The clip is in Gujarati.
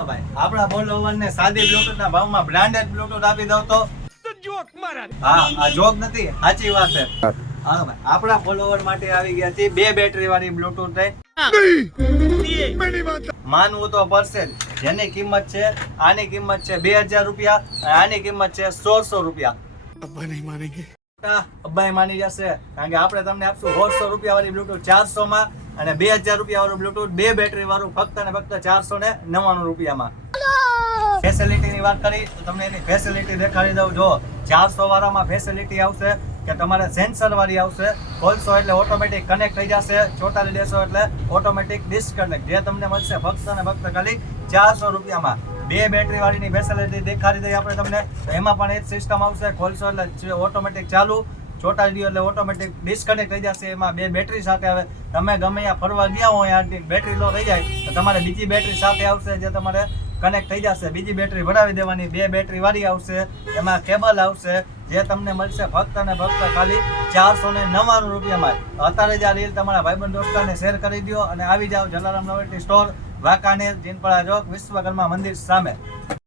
ભાઈ આપણા બોલોવર ને સાદી બ્લૂટૂથ ના ભાવમાં બ્રાન્ડેડ બ્લૂટૂથ આપી દઉં તો હા આ જોક નથી, સાચી વાત છે. હા ભાઈ આપણા ફોલોવર માટે આવી ગયા છે 2 બેટરી વાળી બ્લૂટૂથ માનવું તો પડશે જ. જેની કિંમત છે આની કિંમત છે 2000 રૂપિયા અને આની કિંમત છે 1600 રૂપિયા. અબ્બાઈ માની જશે, કારણ કે આપણે તમને આપશું 1600 રૂપિયા વાળી બ્લૂટૂથ 400 માં અને 2000 રૂપિયા વાળું બ્લૂટૂથ 2 બેટરી વાળું ફક્ત ને ફક્ત 499 રૂપિયામાં. ફેસિલિટી ની વાત કરી તો તમને એની ફેસિલિટી દેખાડી દઉં. જો 400 વાળામાં ફેસિલિટી આવશે કે તમારે સેન્સર વાળી આવશે. ખોલશો એટલે ઓટોમેટિક કનેક્ટ થઈ જશે, ચોટાડી દેશો એટલે ઓટોમેટિક ડિસ્કનેક્ટ. જે તમને મળશે ફક્ત ને ફક્ત ખાલી 400 રૂપિયામાં. 2 બેટરી વાળીની ફેસિલિટી દેખાડી દઈએ આપણે તમને. તો એમાં પણ એ જ સિસ્ટમ આવશે. ખોલશો એટલે ઓટોમેટિક ચાલુ, ચોટાડી દો એટલે ઓટોમેટિક ડિસ્કનેક્ટ થઈ જશે. એમાં 2 બેટરી સાથે આવે. તમે ગમે ત્યાં ફરવા ગયા હોય આ બેટરી લો થઈ જાય તો તમારે બીજી બેટરી સાથે આવશે, જે તમારે કનેક્ટ થઈ જશે. બીજી બેટરી ભરાવી દેવાની. 2 બેટરી વાળી આવશે, એમાં કેબલ આવશે, જે તમને મળશે ફક્ત ને ફક્ત ખાલી 499 રૂપિયામાં. અત્યારે જ આ રીલ તમારા ભાઈબંધ દોસ્તારને શેર કરી દો અને આવી જાઓ જલારામ નોવેલ્ટી સ્ટોર, વાંકાનેર, જીનપડા ચોક, વિશ્વકર્મા મંદિર સામે.